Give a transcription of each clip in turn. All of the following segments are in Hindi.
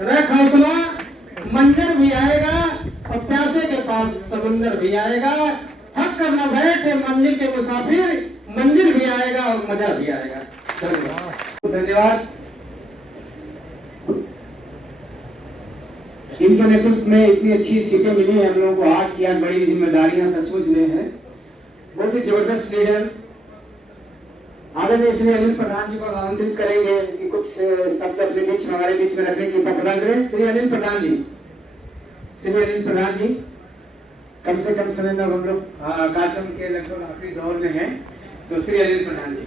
रख हौसला, मंजर भी आएगा और प्यासे के पास समंदर भी आएगा। थक कर न बैठे मंजिल के मुसाफिर, मंजिल भी आएगा और मजा भी आएगा। धन्यवाद। इनके नेतृत्व में इतनी अच्छी सीटें मिली हैं हम लोगों को। 8 की 8 बड़ी जिम्मेदारियां सचमुच में हैं। बहुत ही जबरदस्त लीडर। आदरणीय श्री अनिल प्रधान जी को आमंत्रित करेंगे कि कुछ शब्द अपने बीच में, हमारे बीच में रखने की प्रदान करें। श्री अनिल प्रधान जी, श्री अनिल प्रधान जी, कम से कम समय में हम लोग कार्यक्रम के लगभग आखिरी दौर में हैं, तो श्री अनिल प्रधान जी।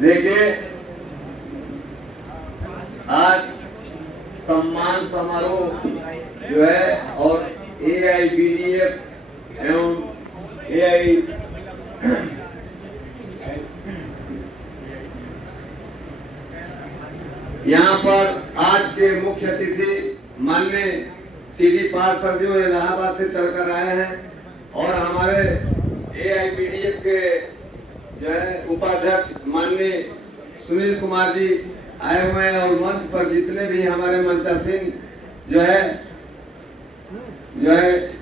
देखिए, आज सम्मान समारोह जो है और AIBDF एवं AI यहाँ पर आज के मुख्य अतिथि माननीय CD पाल सर जो इलाहाबाद से चलकर आए हैं और हमारे AIBDF के जो है उपाध्यक्ष माननीय सुनील कुमार जी आए हुए हैं और मंच पर जितने भी हमारे मंचासीन जो है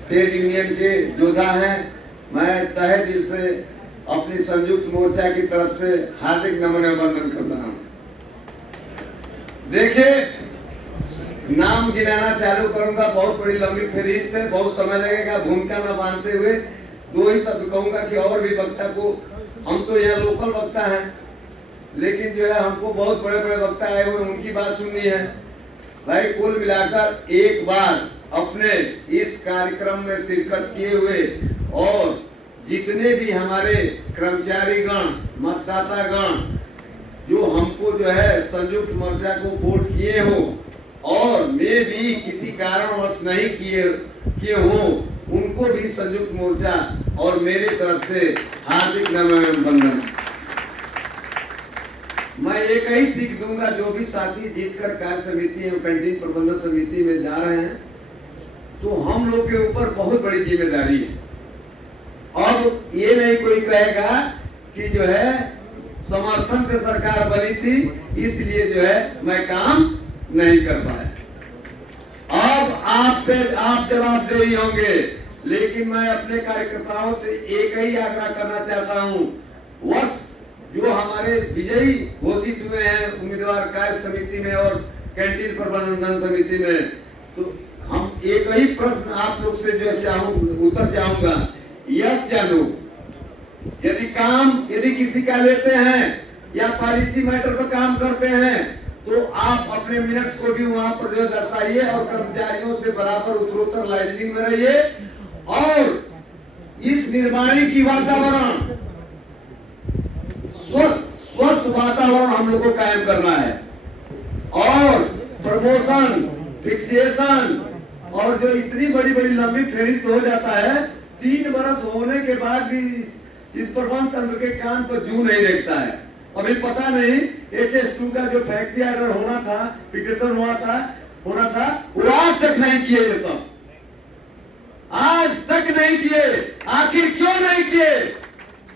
ट्रेड यूनियन के योद्धा हैं, मैं तहे दिल से अपनी संयुक्त मोर्चा की तरफ से हार्दिक नमन अभिनंदन करता हूँ। देखिए, नाम गिनाना चालू करूंगा, बहुत बड़ी लंबी फहरिस्त है, बहुत समय लगेगा। भूमिका न बांधते हुए 2 ही शब्द कहूंगा कि और भी वक्ता को, हम तो यह लोकल वक्ता हैं, लेकिन जो है हमको बहुत बड़े बड़े वक्ता आए हुए उनकी बात सुननी है। भाई, कुल मिलाकर एक बार अपने इस कार्यक्रम में शिरकत किए हुए और जितने भी हमारे कर्मचारी गण, मतदाता गण जो हमको जो है संयुक्त मोर्चा को वोट किए हो और मैं भी किसी कारणवश नहीं किए हो, उनको भी संयुक्त मोर्चा और मेरी तरफ से हार्दिक नमन अभिनंदन। मैं एक ही सीख दूंगा, जो भी साथी जीतकर कार्य समिति एवं कैंटीन प्रबंधन समिति में जा रहे हैं, तो हम लोग के ऊपर बहुत बड़ी जिम्मेदारी है। अब ये नहीं कोई कहेगा कि जो है समर्थन से सरकार बनी थी इसलिए जो है मैं काम नहीं कर पाया। अब आप जवाबदेही होंगे, लेकिन मैं अपने कार्यकर्ताओं से एक ही आग्रह करना चाहता हूं। वर्ष जो हमारे विजयी घोषित हुए हैं उम्मीदवार कार्य समिति में और कैंटीन प्रबंधन समिति में, तो हम एक ही प्रश्न आप लोग से जो उत्तर चाहूंगा, यस या नो। यदि किसी का लेते हैं या पॉलिसी मैटर पर काम करते हैं, तो आप अपने मिनट्स को भी वहां पर जो दर्शाइए और कर्मचारियों से बराबर उत्तरोत्तर लाइनिंग में रहिए और इस निर्माणी की वातावरण, स्वस्थ वातावरण हम लोग को कायम करना है। और प्रमोशन, फिक्सेशन और जो इतनी बड़ी बड़ी लंबी फेरिस्त हो जाता है, 3 बरस होने के बाद भी इस प्रबंध तंत्र के कान पर जू नहीं देखता है। अभी पता नहीं HS2 का जो फैक्ट्री ऑर्डर होना था, फिक्सेशन होना था, वो आज तक नहीं किए। ये सब आज तक नहीं किए, आखिर क्यों नहीं किए?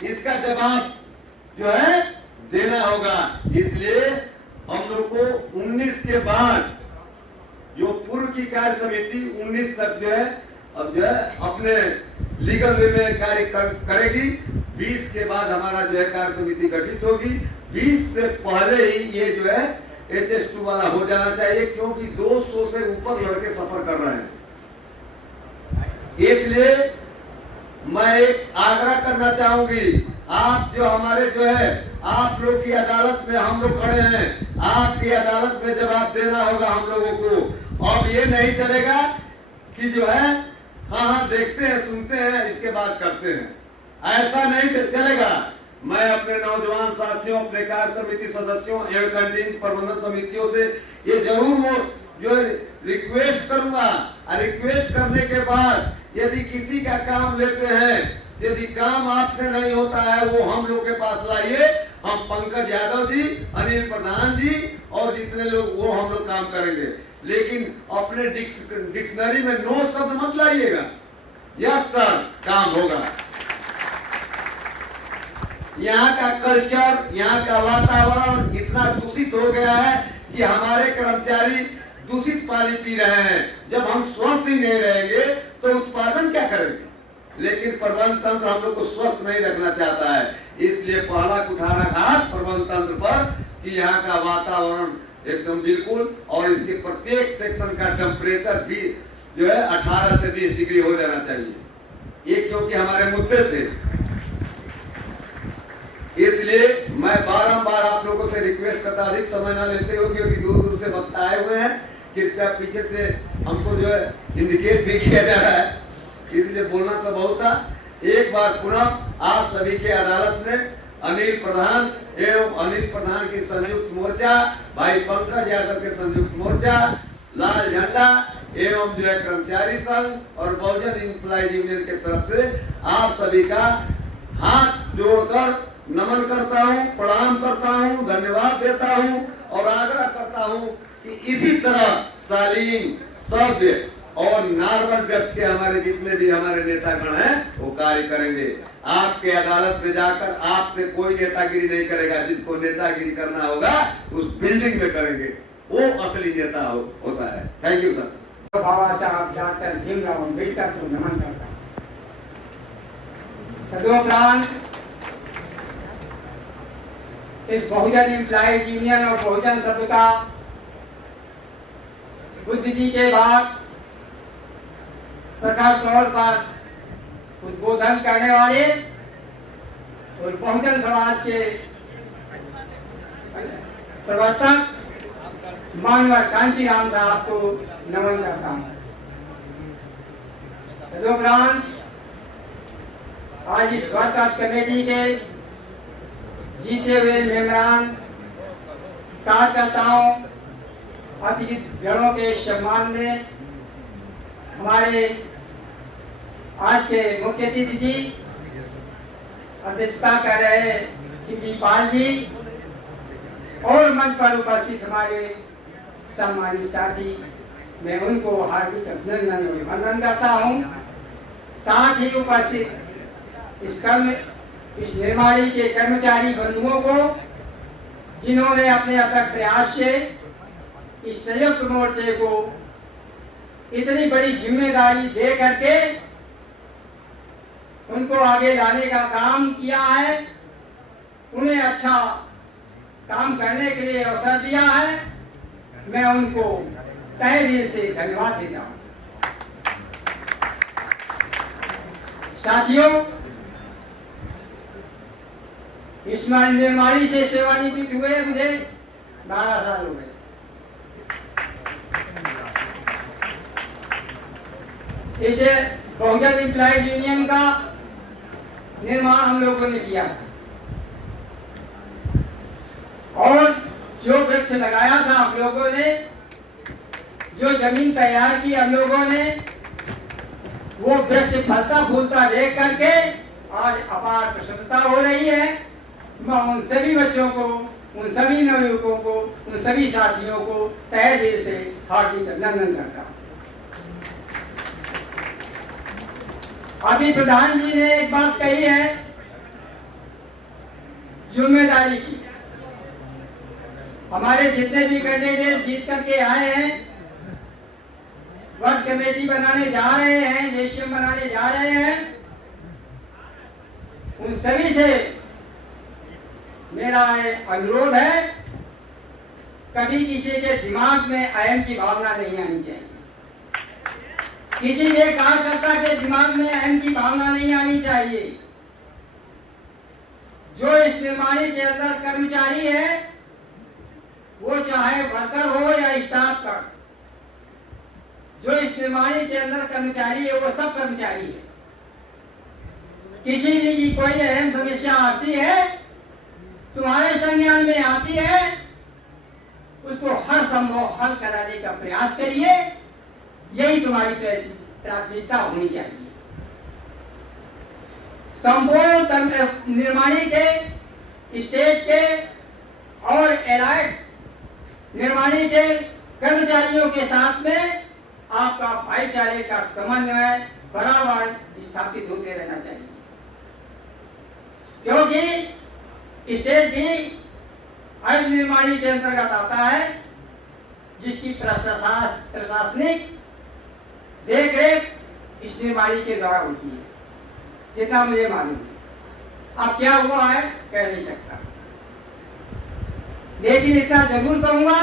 इसका जवाब जो है देना होगा। इसलिए हम लोग को 19 के बाद जो पूर्व की कार्य समिति 19 तक जो है अब जो है अपने लीगल वे में कार्य करेगी। 20 के बाद हमारा जो है कार्य समिति गठित होगी। 20 से पहले ही ये जो है HS2 वाला हो जाना चाहिए, क्योंकि 200 से ऊपर लड़के सफर कर रहे हैं। इसलिए मैं एक आग्रह करना चाहूंगी, आप जो हमारे जो है आप लोग की अदालत में हम लोग खड़े हैं, आपकी अदालत में जवाब देना होगा हम लोगों को। अब ये नहीं चलेगा कि जो है हाँ देखते हैं, सुनते हैं, इसके बाद करते हैं, ऐसा नहीं चलेगा। मैं अपने नौजवान साथियों, अपने कार्य समिति सदस्यों एवं कैंटीन प्रबंधन समितियों से ये जरूर वो जो रिक्वेस्ट करूंगा। रिक्वेस्ट करने के बाद यदि किसी का काम लेते हैं, यदि काम आपसे नहीं होता है, वो हम लोग के पास लाइए। हम पंकज यादव जी, अनिल प्रधान जी और जितने लोग, वो हम लोग काम करेंगे। लेकिन अपने डिक्शनरी में नो शब्द मत लाइएगा। यस सर, काम होगा। यहाँ का कल्चर, यहाँ का वातावरण इतना दूषित हो गया है कि हमारे कर्मचारी दूषित पानी पी रहे हैं। जब हम स्वस्थ ही नहीं रहेंगे तो उत्पादन क्या करेंगे? लेकिन प्रबंध तंत्र हम लोग को स्वस्थ नहीं रखना चाहता है, इसलिए पहला कुठाराघात प्रबंध तंत्र पर कि यहाँ का वातावरण एकदम बिल्कुल, और इसके प्रत्येक सेक्शन का टेम्परेचर भी जो है 18 से 20 डिग्री हो जाना चाहिए। ये क्योंकि हमारे मुद्दे थे, इसलिए मैं बारंबार आप लोगों से रिक्वेस्ट करता, अधिक समय ना लेते हो क्योंकि दूर दूर से वक्त आए हुए हैं, कृपया पीछे से हमको जो है इंडिकेट भी किया जा रहा है, इसलिए बोलना तो बहुत था। एक बार पुनः आप सभी के अदालत में अनिल प्रधान एवं अनिल प्रधान की संयुक्त मोर्चा, भाई पंकज यादव के संयुक्त मोर्चा, लाल झंडा एवं जो है कर्मचारी संघ और बहुजन इंप्लॉइज यूनियन के तरफ से आप सभी का हाथ जोड़कर नमन करता हूँ, प्रणाम करता हूँ, धन्यवाद देता हूँ और आग्रह करता हूँ कि इसी तरह शालीन, सभ्य और नॉर्मल व्यक्ति हमारे जितने भी हमारे नेतागण हैं वो कार्य करेंगे। आपके अदालत में जाकर आपसे कोई नेतागिरी नहीं करेगा, जिसको नेतागिरी करना होगा उस बिल्डिंग में करेंगे, वो असली नेता होता है। Thank you sir. बाबा साहब डॉक्टर भीमराव अम्बेडकर को नमन करता हूँ। तदुपरांत इस बहुजन एम्प्लॉइज यूनियन और बहुजन शब्द का बुद्ध जी के बाद प्रखर तौर पर उद्बोधन करने वाले और बहुजन समाज के प्रवर्तक मानवर कांशीराम साहब को नमन करता हूँ। तदुपरांत आज इस वर्कर्स कमेटी के जीते हुए मेंबरान, कार्यकर्ताओं, अतिथि गणों के सम्मान में हमारे आज के मुख्य अतिथि जी अध्यक्षता कर रहे श्री पाल जी और मंच पर उपस्थित हमारे सम्मानित साथी, मैं उनको हार्दिक अभिनंदन और वंदन करता हूँ। साथ ही उपस्थित इस निर्माणी के कर्मचारी बंधुओं को, जिन्होंने अपने अथक प्रयास से इस संयुक्त मोर्चे को इतनी बड़ी जिम्मेदारी दे करके उनको आगे लाने का काम किया है, उन्हें अच्छा काम करने के लिए अवसर दिया है, मैं उनको तहे दिल से धन्यवाद देता हूँ। साथियों, इस निर्माणी से सेवानिवृत्त हुए मुझे 12 साल हो गए। इस बहुजन एम्प्लॉइज यूनियन का निर्माण हम लोगों ने किया और जो वृक्ष लगाया था हम लोगों ने, जो जमीन तैयार की हम लोगों ने, वो वृक्ष फलता फूलता देख करके आज अपार प्रसन्नता हो रही है। मैं उन सभी बच्चों को, उन सभी नवयुवकों को, उन सभी साथियों को तहे दिल से हार्दिक अभिनंदन करता हूँ। अभी प्रधान जी ने एक बात कही है जिम्मेदारी की। हमारे जितने भी कैंडिडेट जीत करके आए हैं, वर्ग कमेटी बनाने जा रहे हैं, जेसीएम बनाने जा रहे हैं, उन सभी से मेरा अनुरोध है, कभी किसी के दिमाग में अहम की भावना नहीं आनी चाहिए। किसी भी कार्यकर्ता के दिमाग में अहम की भावना नहीं आनी चाहिए। जो इस निर्माणी के अंदर कर्मचारी है, वो चाहे वर्कर हो या स्टाफ का, जो इस निर्माणी के अंदर कर्मचारी है वो सब कर्मचारी है। किसी भी की कोई अहम समस्या आती है, तुम्हारे संज्ञान में आती है, उसको हर संभव हल कराने का प्रयास करिए। यही तुम्हारी प्राथमिकता होनी चाहिए। संपूर्ण निर्माणी के, स्टेट के और एलाइड निर्माणी के कर्मचारियों के साथ में आपका भाईचारे का समन्वय बराबर स्थापित होते रहना चाहिए, क्योंकि स्टेट भी अर्ध निर्माणी के अंतर्गत आता है, जिसकी प्रशासनिक देखरेख इस निर्माणी के द्वारा होती है, जितना मुझे मालूम है। अब क्या हुआ है कह नहीं सकता, लेकिन इतना जरूर कहूंगा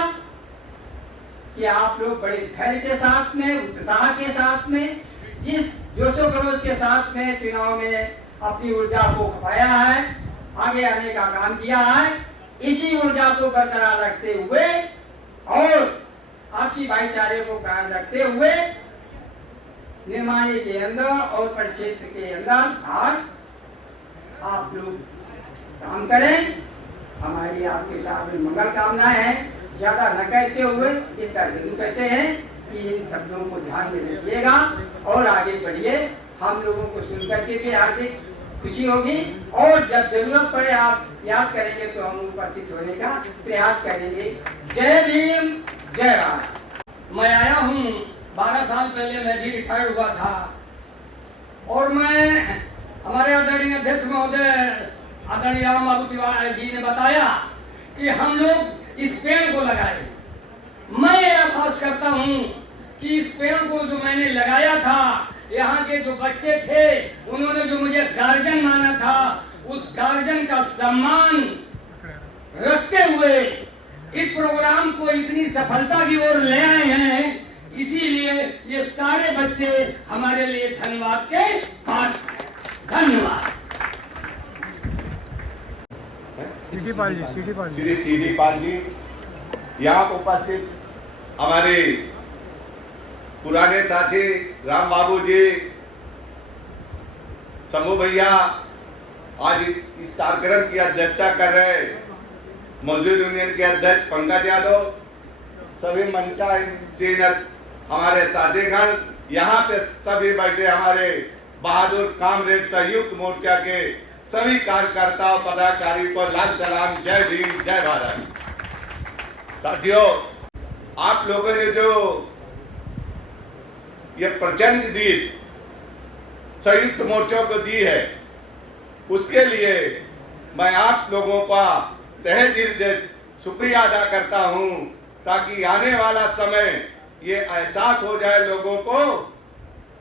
कि आप लोग बड़े धैर्य के साथ में, उत्साह के साथ में, जिस जोशो खरोश के साथ में चुनाव में अपनी ऊर्जा को खपाया है, आगे आने का काम किया है, इसी ऊर्जा को बरकरार रखते हुए और आपसी भाईचारे को कायम रखते हुए निर्माणी के अंदर और परिक्षेत्र के अंदर बाहर आप लोग काम करें। हमारी आपके साथ में मंगल कामनाएं हैं। ज्यादा न कहते हुए इतना जरूर कहते हैं कि इन शब्दों को ध्यान में रखिएगा और आगे बढ़िए। हम लोगों को सुनकर के भी हार्दिक खुशी होगी और जब जरूरत पड़े आप याद करेंगे तो हम उपस्थित होने का प्रयास करेंगे। जय भीम, जय भारत। मैं आया हूँ, 12 साल पहले मैं भी रिटायर्ड हुआ था और मैं हमारे आदरणीय अध्यक्ष महोदय आदरणीय राम बाबू तिवारी जी ने बताया कि हम लोग इस पेड़ को लगाए। मैं ये आभास करता हूँ कि इस पेड़ को जो मैंने लगाया था, यहाँ के जो बच्चे थे उन्होंने जो मुझे गार्जियन माना था, उस गार्जियन का सम्मान रखते हुए इस प्रोग्राम को इतनी सफलता की ओर ले आए हैं। इसीलिए ये सारे बच्चे हमारे लिए धन्यवाद के पात्र। धन्यवाद। सीडी पाल जी, श्री सीडी पाल जी, यहाँ उपस्थित हमारे पुराने साथी राम बाबू जी, समूह भैया, आज इस कार्यक्रम की अध्यक्षता कर रहे मजदूर यूनियन के अध्यक्ष पंकज यादव, सभी मंचासीन हमारे साथीगण, यहाँ पे सभी बैठे हमारे बहादुर कामरेड संयुक्त मोर्चा के सभी कार्यकर्ताओं पदाधिकारी को लाल सलाम, जय भीम, जय भारत। साथियों, आप लोगों ने जो ये प्रचंड जीत संयुक्त मोर्चों को दी है, उसके लिए मैं आप लोगों का तहे दिल से शुक्रिया अदा करता हूं, ताकि आने वाला समय ये एहसास हो जाए लोगों को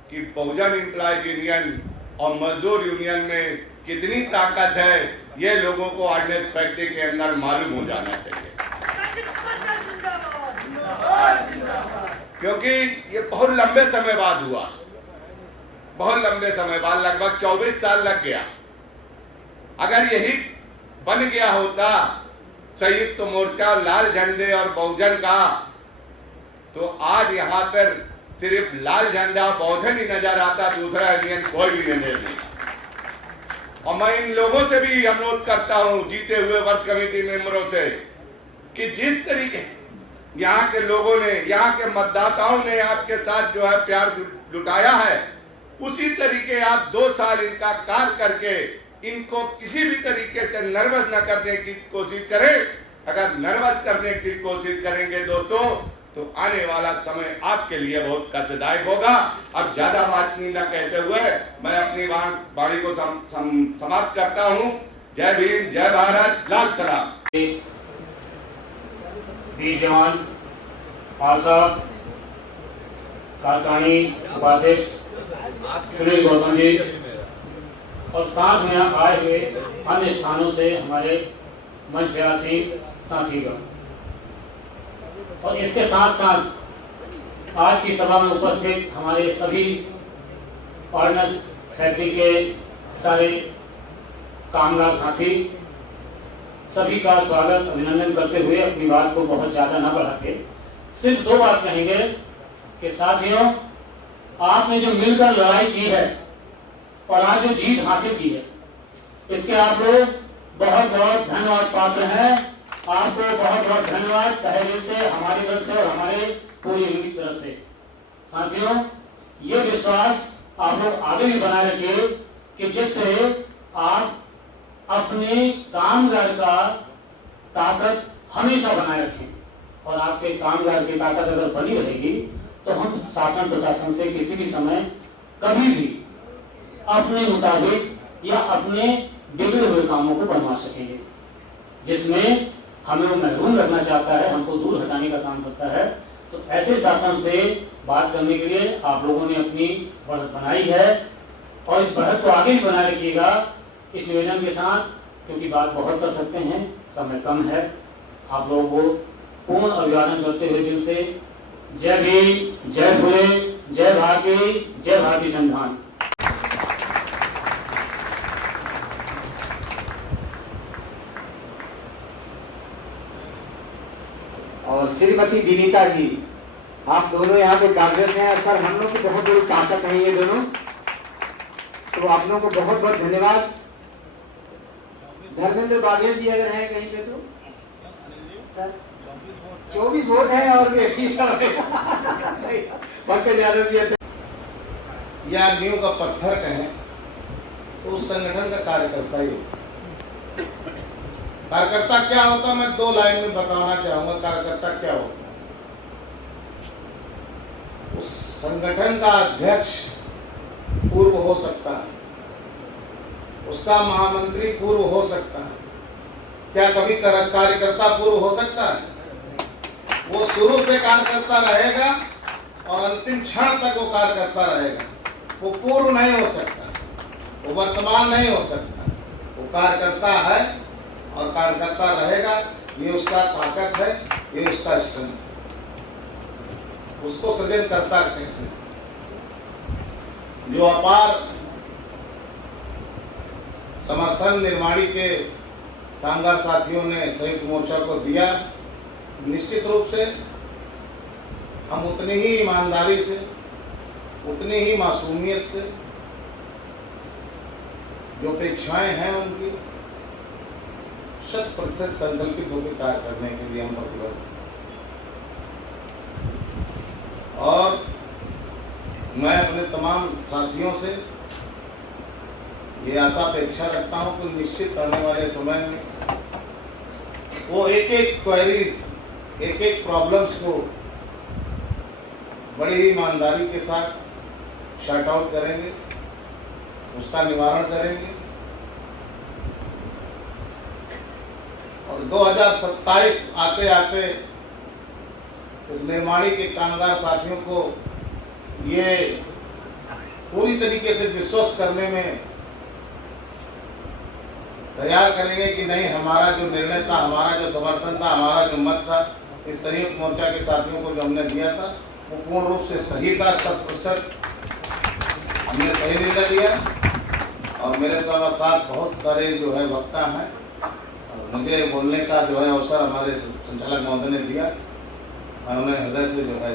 कि बहुजन एम्प्लॉयज यूनियन और मजदूर यूनियन में कितनी ताकत है, ये लोगों को ऑर्डिनेंस फैक्ट्री के अंदर मालूम हो जाना चाहिए। क्योंकि ये बहुत लंबे समय बाद हुआ, बहुत लंबे समय बाद, लगभग 24 साल लग गया। अगर यही बन गया होता संयुक्त मोर्चा, लाल झंडे और बहुजन का, तो आज यहाँ पर सिर्फ लाल झंडा बहुजन ही नजर आता, दूसरा यूनियन कोई भी नजर नहीं। और मैं इन लोगों से भी अनुरोध करता हूँ, जीते हुए वर्ष कमेटी मेंबरों से, कि जिस तरीके यहाँ के लोगों ने, यहाँ के मतदाताओं ने आपके साथ जो है प्यार लुटाया है, उसी तरीके आप 2 साल इनका कार्य करके इनको किसी भी तरीके से नर्वस न करने की कोशिश करें। अगर नर्वस करने की कोशिश करेंगे दोस्तों, तो आने वाला समय आपके लिए बहुत कष्टदायक होगा। अब ज्यादा बात नहीं न कहते हुए मैं अपनी वाणी को समाप्त करता हूँ। जय भीम, जय भारत, लाल सलाम। वीर जवान पाल साहब, कारखानी उपाध्यक्ष सुनील गौतम जी और साथ में आए हुए अन्य स्थानों से हमारे मंच व्यासी साथीगण, और इसके साथ साथ आज की सभा में उपस्थित हमारे सभी ऑर्डिनेंस फैक्ट्री के सारे कामगार साथी, सभी का स्वागत अभिनंदन करते हुए अपनी बात को बहुत ज्यादा न बढ़ाते सिर्फ 2 बात कहेंगे कि साथियों, आपने जो मिलकर लड़ाई की है और आज जो जीत हासिल की है, इसके आप लोग बहुत बहुत धन्यवाद पात्र हैं। आपको बहुत बहुत धन्यवाद तहे दिल से, हमारी तरफ से और हमारे पूरी यूनिट की तरफ से। साथियों, ये विश्वास आप लोग आगे भी बनाए रखिए कि जिससे आप अपने कामगार का ताकत हमेशा बनाए रखें, और आपके कामगार की ताकत अगर बनी रहेगी तो हम शासन प्रशासन से किसी भी समय कभी भी अपने मुताबिक या अपने बिगड़े हुए कामों को बनवा सकेंगे। जिसमें हमें वो महरूम रखना चाहता है, हमको दूर हटाने का काम करता है। तो ऐसे शासन से बात करने के लिए आप लोगों ने अपनी बढ़त बनाई है और इस बढ़त को आगे भी बनाए रखिएगा इस निवेदन के साथ, क्योंकि बात बहुत कर सकते हैं, समय कम है। आप लोगों को पूर्ण अभिवादन करते हुए दिल से जय भीम, जय भोले, जय भारतीय संविधान। और श्रीमती विनीता जी, आप दोनों यहाँ पे कार्यरत हैं। सर, हम लोग की बहुत बड़ी ताकत है ये दोनों, तो आप लोगों को बहुत बहुत धन्यवाद। धर्मेंद्र बाघेल जी अगर हैं कहीं पे तो सर 24 वोट है और पंकज यादव जी या नींव का पत्थर कहें तो उस संगठन का कार्यकर्ता ही होता। कार्यकर्ता क्या होता, मैं 2 लाइन में बताना चाहूंगा। कार्यकर्ता क्या होता है? उस संगठन का अध्यक्ष पूर्व हो सकता है, उसका महामंत्री पूर्व हो सकता है। क्या कभी कार्यकर्ता पूर्व हो सकता है? वो शुरू से कार्यकर्ता रहेगा और अंतिम क्षण तक वो कार्यकर्ता रहेगा। वो पूर्व नहीं हो सकता, वो वर्तमान नहीं हो सकता, वो कार्यकर्ता है और कार्यकर्ता रहेगा। ये उसका ताकत है, ये उसका स्ट्रेंथ है, उसको सदैव करता कहते हैं। जो अपार समर्थन निर्माणी के कामगार साथियों ने संयुक्त मोर्चा को दिया, निश्चित रूप से हम उतनी ही ईमानदारी से, उतनी ही मासूमियत से जो अपेक्षाएं हैं उनकी 100% संकल्पित होकर कार्य करने के लिए हम प्रतिबद्ध। और मैं अपने तमाम साथियों से ये आशा अपेक्षा रखता हूं कि निश्चित आने वाले समय में वो एक क्वेरीज, एक प्रॉब्लम्स को बड़ी ही ईमानदारी के साथ शॉर्ट आउट करेंगे, उसका निवारण करेंगे और 2027 आते आते इस निर्माणी के कामगार साथियों को ये पूरी तरीके से विश्वास करने में तैयार करेंगे कि नहीं, हमारा जो निर्णय था, हमारा जो समर्थन था, हमारा जो मत था, इस संयुक्त मोर्चा के साथियों को जो हमने दिया था वो पूर्ण रूप से सही था। 100% हमने सही निर्णय लिया। और मेरे साथ बहुत सारे जो है वक्ता हैं, मुझे बोलने का जो है अवसर हमारे संचालक महोदय ने दिया। मैं उन्हें हृदय से जो है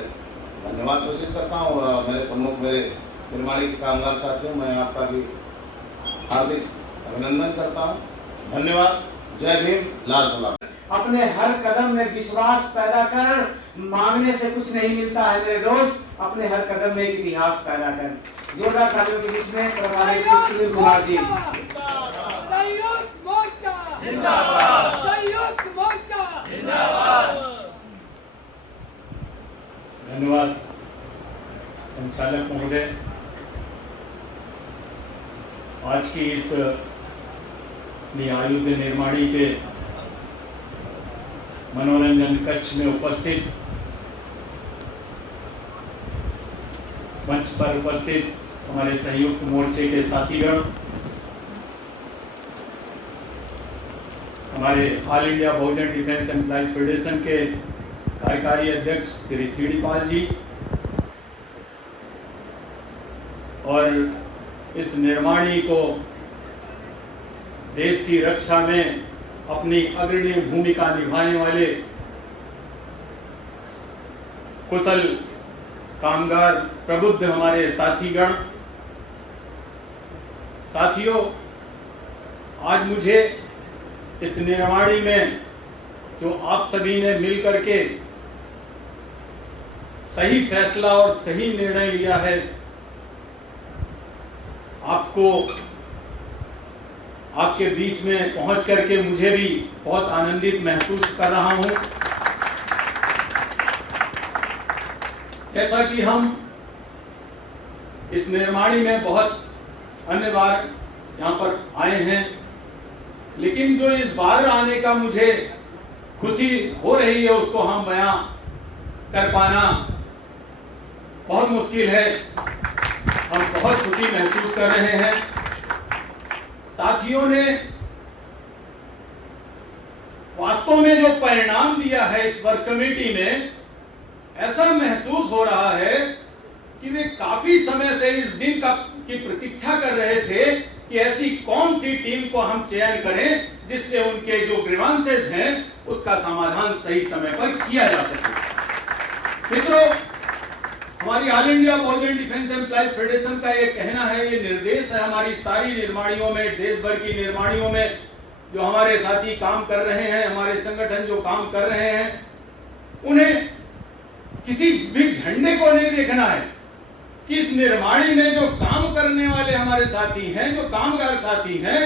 धन्यवाद घोषित करता हूँ। और मेरे सम्मुख मेरे निर्माणी के कामगार साथियों, मैं आपका भी हार्दिक अभिनंदन करता हूँ। धन्यवाद। जय भीम, लाल सलाम। अपने हर कदम में विश्वास पैदा कर, मांगने से कुछ नहीं मिलता है मेरे दोस्त, अपने हर कदम में एक इतिहास पैदा कर। जोरदार तालियों के बीच में प्रभारी सुनील कुमार जी। संयुक्त मोर्चा जिंदाबाद, संयुक्त मोर्चा जिंदाबाद। धन्यवाद संचालक महोदय। आज की इस न्यायुद्ध निर्माणी के मनोरंजन कक्ष में उपस्थित, मंच पर उपस्थित हमारे संयुक्त मोर्चे के साथीगण, हमारे ऑल इंडिया बहुजन डिफेंस एम्प्लॉइज फेडरेशन के कार्यकारी अध्यक्ष श्री सीडी पाल जी और इस निर्माणी को देश की रक्षा में अपनी अग्रणी भूमिका निभाने वाले कुशल कामगार प्रबुद्ध हमारे साथीगण। साथियों, आज मुझे इस निर्माणी में जो आप सभी ने मिल करके सही फैसला और सही निर्णय लिया है, आपको आपके बीच में पहुंच करके मुझे भी बहुत आनंदित महसूस कर रहा हूं। जैसा कि हम इस निर्माणी में बहुत अन्य बार यहाँ पर आए हैं, लेकिन जो इस बार आने का मुझे खुशी हो रही है उसको हम बयां कर पाना बहुत मुश्किल है। हम बहुत खुशी महसूस कर रहे हैं। साथियों ने वास्तव में जो परिणाम दिया है इस वर्क कमेटी में, ऐसा महसूस हो रहा है कि वे काफी समय से इस दिन की प्रतीक्षा कर रहे थे कि ऐसी कौन सी टीम को हम चयन करें जिससे उनके जो ग्रीवांसेस हैं उसका समाधान सही समय पर किया जा सके। मित्रों, हमारी ऑल इंडिया बहुजन डिफेंस एम्प्लॉयज फेडरेशन का ये कहना है, ये निर्देश है हमारी सारी निर्माणियों में, देश भर की निर्माणियों में जो हमारे साथी काम कर रहे हैं, हमारे संगठन जो काम कर रहे हैं, उन्हें किसी भी झंडे को नहीं देखना है कि इस निर्माणी में जो काम करने वाले हमारे साथी हैं, जो कामगार साथी हैं,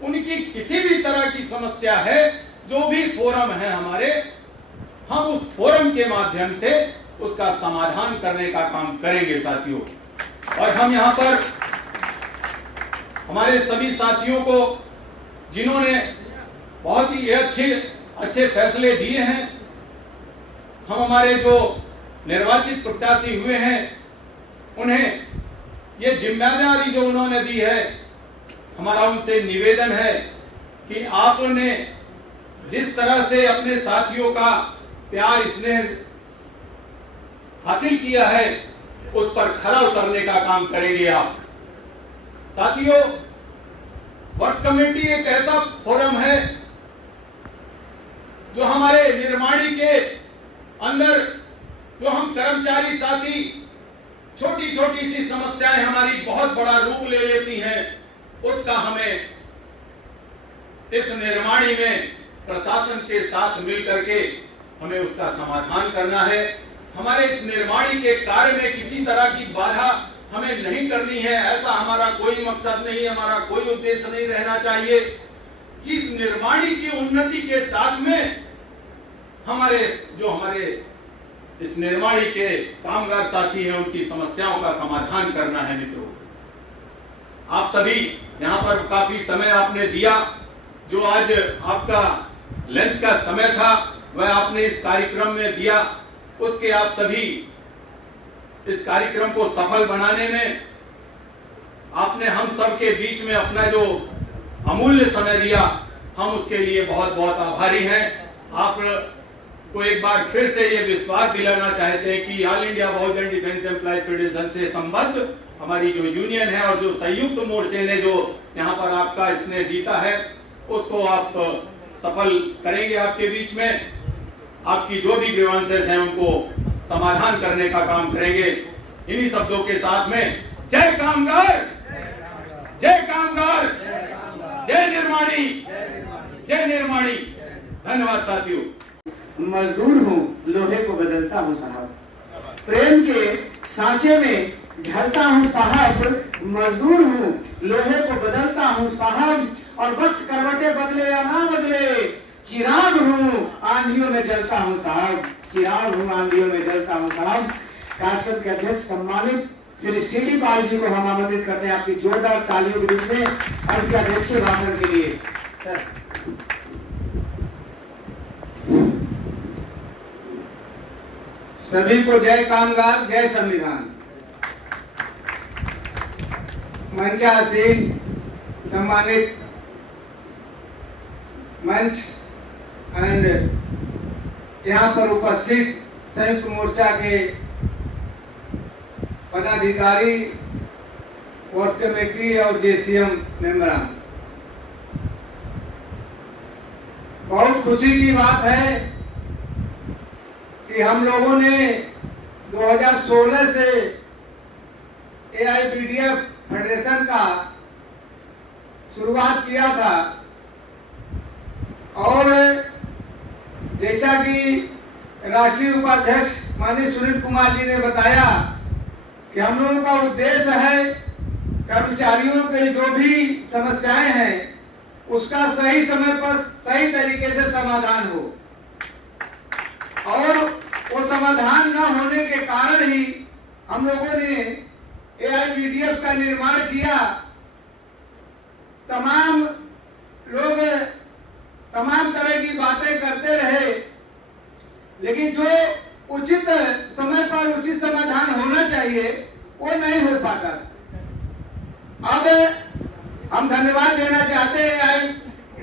उनकी किसी भी तरह की समस्या है, जो भी फोरम है हमारे, हम उस फोरम के माध्यम से उसका समाधान करने का काम करेंगे साथियों। और हम यहाँ पर हमारे सभी साथियों को जिन्होंने बहुत ही अच्छे फैसले दिए हैं, हम हमारे जो निर्वाचित प्रत्याशी हुए हैं उन्हें ये जिम्मेदारी जो उन्होंने दी है, हमारा उनसे निवेदन है कि आपने जिस तरह से अपने साथियों का प्यार स्नेह हासिल किया है उस पर खरा उतरने का काम करेंगे आप। साथियों, वर्क कमेटी एक ऐसा फोरम है जो हमारे निर्माणी के अंदर जो हम कर्मचारी साथी छोटी छोटी सी समस्याएं हमारी बहुत बड़ा रूप ले लेती हैं, उसका हमें इस निर्माणी में प्रशासन के साथ मिलकर के हमें उसका समाधान करना है। हमारे इस निर्माणी के कार्य में किसी तरह की बाधा हमें नहीं करनी है, ऐसा हमारा कोई मकसद नहीं, हमारा कोई उद्देश्य नहीं रहना चाहिए। कि इस निर्माणी की उन्नति के साथ में हमारे इस निर्माणी के कामगार साथी हैं, उनकी समस्याओं का समाधान करना है। मित्रों, आप सभी यहाँ पर काफी समय आपने दिया, जो आज आपका लंच का समय था वह आपने इस कार्यक्रम में दिया, उसके आप सभी इस कार्यक्रम को सफल बनाने में आपने हम सब के बीच में अपना जो अमूल्य समय दिया, हम उसके लिए बहुत बहुत आभारी हैं। आप को एक बार फिर से ये विश्वास दिलाना चाहते हैं कि ऑल इंडिया बहुजन डिफेंस एम्प्लॉयज फेडरेशन से संबद्ध हमारी जो यूनियन है और जो संयुक्त मोर्चे ने जो यहाँ पर आपका इसने जीता है, उसको आप सफल करेंगे। आपके बीच में आपकी जो भी ग्रीवांसेस हैं उनको समाधान करने का काम करेंगे। इन्हीं शब्दों के साथ में जय कामगार, जय कामगार, जय निर्माणी, जय निर्माणी। धन्यवाद साथियों। मजदूर हूँ, लोहे को बदलता हूँ साहब, प्रेम के सांचे में ढलता हूँ साहब, मजदूर हूँ, लोहे को बदलता हूँ साहब, और वक्त करवटे बदले या ना बदले, चिराग हूँ आंधियों में जलता हूँ साहब, चिराग हूँ आंधियों में जलता हूँ साहब। कार्यसमिति के अध्यक्ष सम्मानित श्री सीडी पाल जी को हम आमंत्रित करते हैं आपकी जोरदार तालियों के बीच में और उनके अध्यक्षीय भाषण के लिए। सर, सभी को जय कामगार, जय संविधान। मंचासीन सम्मानित मंच एंड यहाँ पर उपस्थित संयुक्त मोर्चा के पदाधिकारी, वर्क कमेटी और जेसीएम मेंबरान, बहुत खुशी की बात है कि हम लोगों ने 2016 से एआईबीडीएफ फेडरेशन का शुरुआत किया था, और जैसा कि राष्ट्रीय उपाध्यक्ष माननीय सुनील कुमार जी ने बताया कि हम लोगों का उद्देश्य है कर्मचारियों के जो भी समस्याएं हैं उसका सही समय पर सही तरीके से समाधान हो, और वो समाधान न होने के कारण ही हम लोगों ने एआईबीडीएफ का निर्माण किया। तमाम लोग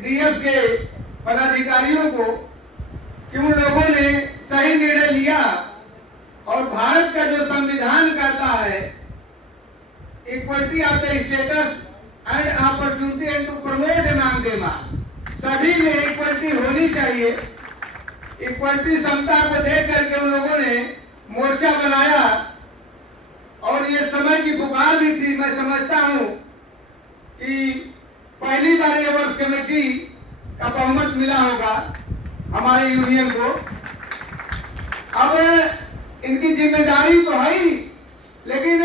डीएफ के पदाधिकारियों को कि उन लोगों ने सही निर्णय लिया और भारत का जो संविधान कहता है equality of the status and opportunity and to promote among them सभी में इक्वलिटी होनी चाहिए। इक्वलिटी समता को देख करके उन लोगों ने मोर्चा बनाया और ये समय की पुकार भी थी। मैं समझता हूं कि पहली बार ये वर्ष कमेटी का बहुमत मिला होगा हमारे यूनियन को। अब इनकी जिम्मेदारी तो है ही, लेकिन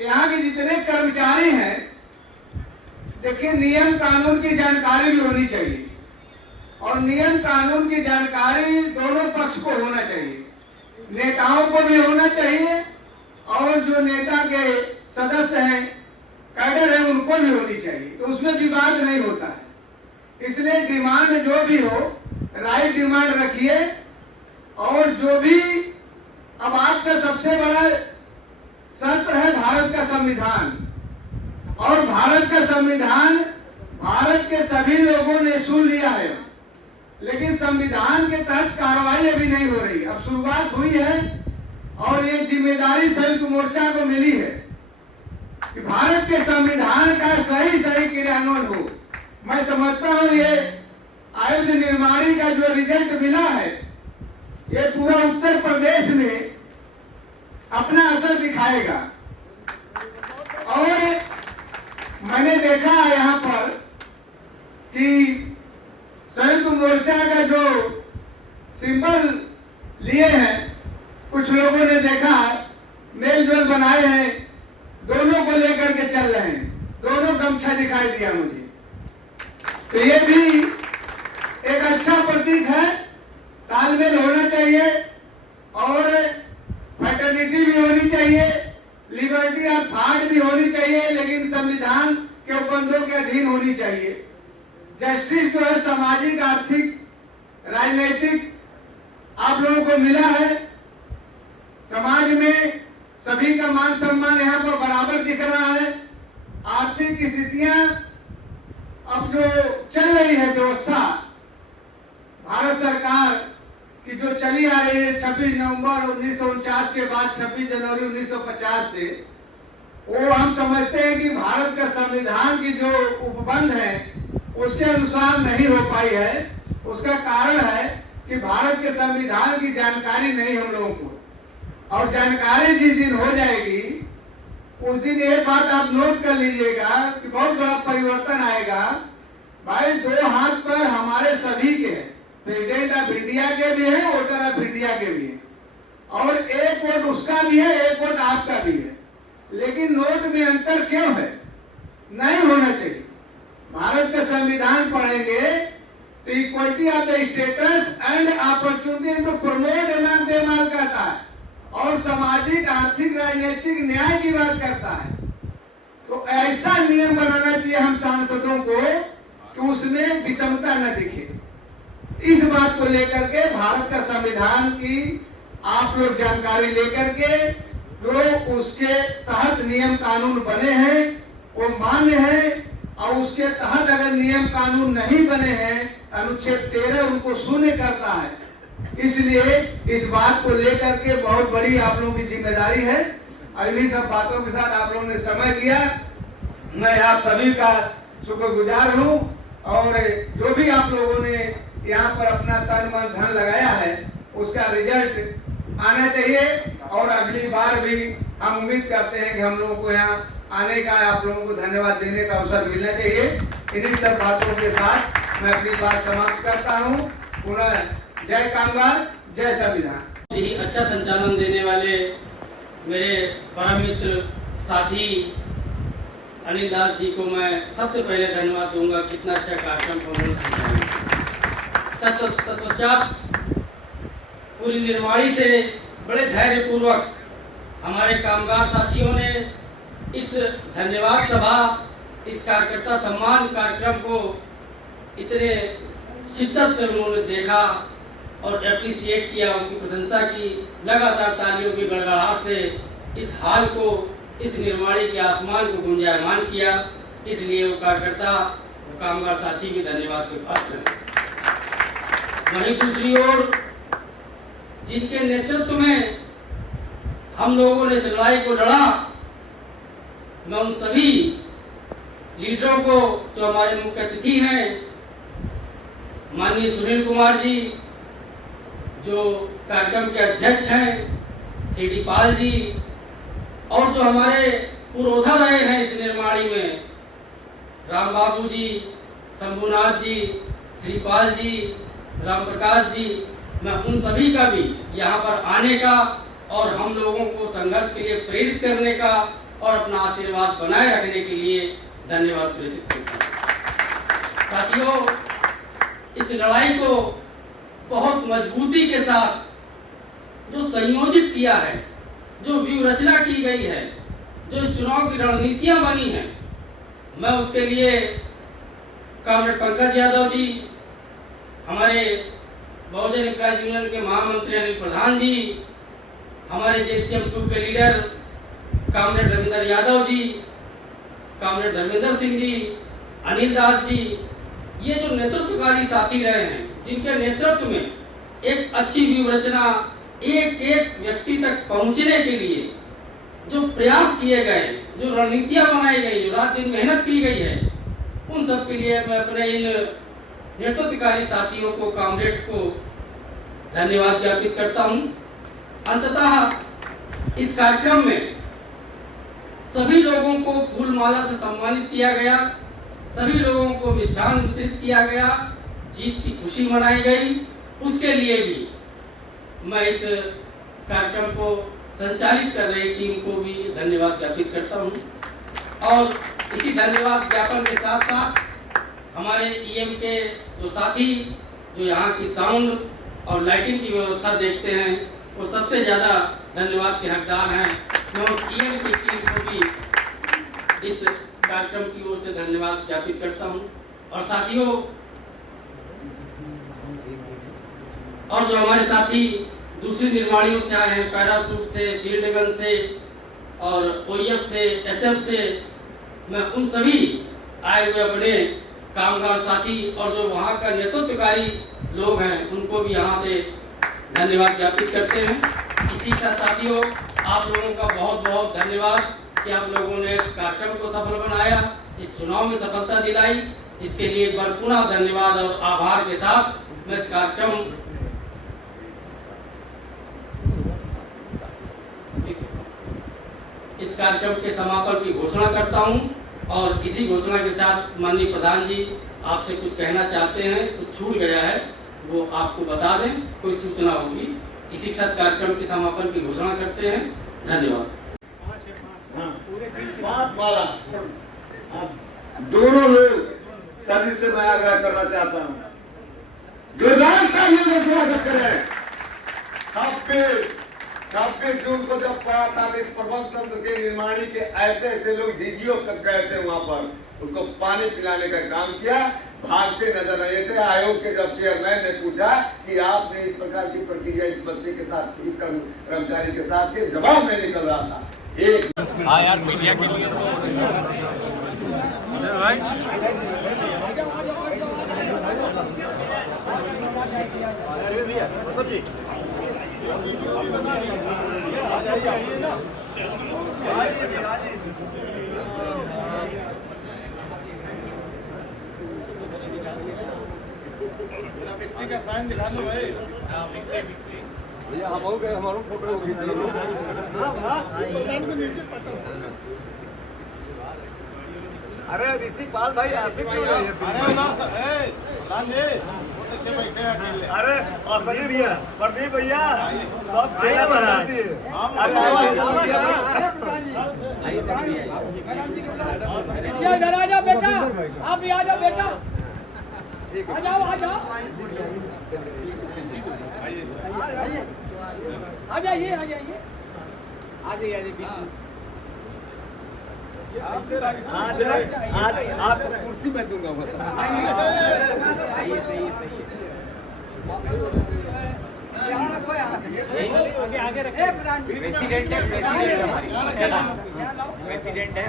यहाँ के जितने कर्मचारी हैं, देखिए नियम कानून की जानकारी भी होनी चाहिए और नियम कानून की जानकारी दोनों पक्ष को होना चाहिए, नेताओं को भी होना चाहिए और जो नेता के सदस्य हैं, कैडर है, उनको भी होनी चाहिए, तो उसमें विवाद नहीं होता है। इसलिए डिमांड जो भी हो राइट डिमांड रखिए और जो भी अब आपका सबसे बड़ा शर्त है भारत का संविधान, और भारत का संविधान भारत के सभी लोगों ने सुन लिया है, लेकिन संविधान के तहत कार्रवाई अभी नहीं हो रही। अब शुरुआत हुई है और ये जिम्मेदारी संयुक्त मोर्चा को मिली है कि भारत के संविधान का सही क्रियान्वयन हो। मैं समझता हूँ ये अयोध्या निर्माणी का जो रिजल्ट मिला है, ये पूरा उत्तर प्रदेश में अपना असर दिखाएगा। और मैंने देखा यहाँ पर कि संयुक्त मोर्चा का जो सिंबल लिए हैं, कुछ लोगों ने देखा मेल जोल बनाए हैं, दोनों को लेकर के चल रहे हैं, दोनों गमछा दिखाई दिया मुझे, तो ये भी एक अच्छा प्रतीक है। तालमेल होना चाहिए और फ्रेटर्निटी भी होनी चाहिए, लिबर्टी ऑफ थॉट भी होनी चाहिए, लेकिन संविधान के उपबंधों के अधीन होनी चाहिए। जस्टिस जो है सामाजिक, आर्थिक, राजनीतिक आप लोगों को मिला है। समाज में सभी का मान सम्मान यहाँ पर बराबर दिख रहा है। आर्थिक स्थितियां अब जो चल रही है व्यवस्था भारत सरकार की जो चली आ रही है 26 नवंबर 1949 के बाद 26 जनवरी 1950 से, वो हम समझते हैं कि भारत का संविधान की जो उपबंध है उसके अनुसार नहीं हो पाई है। उसका कारण है कि भारत के संविधान की जानकारी नहीं हम लोगों को, और जानकारी जिस दिन हो जाएगी उस दिन ये बात आप नोट कर लीजिएगा कि बहुत बड़ा परिवर्तन आएगा। भाई दो हाथ पर हमारे सभी के हैं, प्रेसिडेंट ऑफ इंडिया के भी है, वोटर ऑफ इंडिया के भी है, और एक वोट उसका भी है, एक वोट आपका भी है, लेकिन नोट में अंतर क्यों है? नहीं होना चाहिए। भारत का संविधान पढ़ेंगे तो equality of the status and opportunity to promote among them all कहता है, और सामाजिक, आर्थिक, राजनीतिक न्याय की बात करता है। तो ऐसा नियम बनाना चाहिए हम सांसदों को कि उसमें विषमता न दिखे। इस बात को लेकर के भारत का संविधान की आप लोग जानकारी लेकर के जो उसके तहत नियम कानून बने हैं वो मान्य है, और उसके तहत अगर नियम कानून नहीं बने हैं, अनुच्छेद 13 उनको शून्य करता है। इसलिए इस बात को लेकर के बहुत बड़ी आप लोगों की जिम्मेदारी है। इन्हीं सब बातों के साथ आप लोगों ने समय दिया, मैं आप सभी का शुक्रगुजार हूँ। और जो भी आप लोगों ने यहाँ पर अपना तन मन धन लगाया है उसका रिजल्ट आना चाहिए, और अगली बार भी हम उम्मीद करते हैं कि हम लोगों को यहाँ आने का, आप लोगों को धन्यवाद देने का अवसर मिलना चाहिए। इन्हीं सब बातों के साथ मैं अपनी बात समाप्त करता हूँ। पुनः जय कामगार, जय संविधान। यही अच्छा संचालन देने वाले मेरे परम मित्र साथी अनिल दास जी को मैं सबसे पहले धन्यवाद दूंगा। कितना अच्छा कार्यक्रम उन्होंने संचालित। तत्पश्चात पूरी निर्माणी से बड़े धैर्य पूर्वक हमारे कामगार साथियों ने इस धन्यवाद सभा, इस कार्यकर्ता सम्मान कार्यक्रम को इतने शिद्दत से उन्होंने देखा और एप्रिसिएट किया, उसकी प्रशंसा की। लगातार तालियों की गड़गड़ाहट से इस हाल को, इस निर्माणी के आसमान को गुंजायमान किया। इसलिए वो कार्यकर्ता वो कामगार साथी भी धन्यवाद के पात्र हैं। वहीं दूसरी ओर जिनके नेतृत्व में हम लोगों ने इस लड़ाई को लड़ा, मैं उन सभी लीडरों को, जो हमारे मुख्य अतिथि हैं, माननीय सुनील कुमार जी जो कार्यक्रम के अध्यक्ष हैं, सीडी पाल जी, और जो हमारे पुरोधा रहे हैं इस निर्माणी में, राम बाबू जी, शंभुनाथ जी, श्रीपाल जी, राम प्रकाश जी, मैं उन सभी का भी यहाँ पर आने का और हम लोगों को संघर्ष के लिए प्रेरित करने का और अपना आशीर्वाद बनाए रखने के लिए धन्यवाद प्रेषित करता हूँ। साथियों, इस लड़ाई को बहुत मजबूती के साथ जो संयोजित किया है, जो व्यूह रचना की गई है, जो इस चुनाव की रणनीतियां बनी हैं, मैं उसके लिए कॉमरेड पंकज यादव जी, हमारे बहुजन एम्प्लॉयज यूनियन के महामंत्री अनिल प्रधान जी, हमारे JCM2 के leader comrade Ravinder Yadav ji, comrade Dharmendra Singh ji, Anil Das ji, ये जो नेतृत्वकारी साथी रहे हैं, जिनके नेतृत्व में एक अच्छी व्यूह रचना एक एक व्यक्ति तक पहुंचने के लिए जो प्रयास किए गए, जो रणनीतियां बनाई गई, जो रात दिन मेहनत की गई है, उन सब के लिए मैं अपने इन नेतृत्वकारी साथियों को, कॉमरेड्स को धन्यवाद ज्ञापित करता हूं। अंततः इस कार्यक्रम में सभी लोगों को फूल माला से सम्मानित किया गया, सभी लोगों को मिष्ठान वितरित किया गया, जीत की खुशी मनाई गई। उसके लिए भी मैं इस कार्यक्रम को संचालित कर रही टीम को भी धन्यवाद ज्ञापित करता हूं। और इसी धन्यवाद ज्ञापन के साथ साथ हमारे EM के जो साथी, जो यहाँ की साउंड और लाइटिंग की व्यवस्था देखते हैं, वो सबसे ज़्यादा धन्यवाद के हकदार हैं। मैं उस EM की टीम को भी इस कार्यक्रम की ओर से धन्यवाद ज्ञापित करता हूँ। और साथियों, और जो हमारे साथी दूसरी निर्माणियों से आए हैं, पैरासूट से, फील्ड गन से और OEF से, SF से, मैं उन सभी आए हुए अपने कामगार साथी और जो वहाँ का नेतृत्वकारी लोग हैं, उनको भी यहाँ से धन्यवाद ज्ञापित करते हैं। इसी का साथियों, आप लोगों का बहुत बहुत धन्यवाद कि आप लोगों ने इस कार्यक्रम को सफल बनाया, इस चुनाव में सफलता दिलाई। इसके लिए एक बार पुनः धन्यवाद और आभार के साथ मैं इस कार्यक्रम के समापन की घोषणा करता हूं। और इसी घोषणा के साथ माननीय प्रधान जी आपसे कुछ कहना चाहते हैं, कुछ छूट गया है वो आपको बता दें, कोई सूचना होगी। इसी के साथ कार्यक्रम के समापन की घोषणा करते हैं। धन्यवाद। दोनों लोग सभी से मैं आग्रह करना चाहता हूँ, जोरदार तालियों से करें। 26 जून को जब पड़ा था, इस प्रबंध तंत्र के निर्माणी के ऐसे ऐसे लोग DGO तक गए थे, वहां पर उसको पानी पिलाने का काम किया, भागते नजर आए थे। आयोग के जब चेयरमैन ने पूछा कि आपने इस प्रकार की प्रक्रिया इस बच्चे के साथ, इस कर्मचारी के साथ के जवाब में निकल रहा था। एक यार मीडिया के लिए भाई विक्ट्री का साइन दिखा दो भाई। भैया हम हो गए, हमारा फोटो हो गई। अरे ऋषि पाल भाई आते क्यों हैं? अरे प्रधान जी बैठे हैं अकेले। अरे और सही भैया, प्रदीप भैया सब खेला बना दिए। इधर आ जाओ बेटा, आप भी आ जाओ बेटा, आ जाओ आ जाओ, आ जाइए आ जाइए आ जाइए बीच में। आज आपको कुर्सी में दूंगा। आइए सही सही। यहाँ रखो यहाँ आगे रखो प्रधान जी प्रेसिडेंट है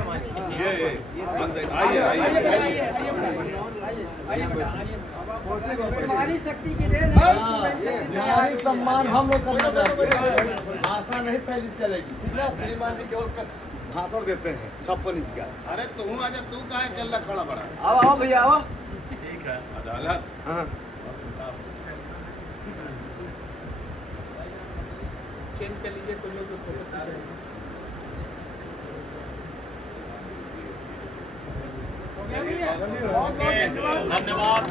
तुम्हारी शक्ति की देन है तुम्हारी सम्मान हम लोग करना चाहते हैं। भाषा नहीं शैली चलेगी, ठीक है। श्रीमान जी केवल भाषण देते हैं 56 इंच का। अरे तू आजा, तू काहे चल खड़ा बड़ा? आओ आओ भैया आओ। ठीक है अदालत। हाँ चेंज कर लीजिए कोई लोग धन्यवाद।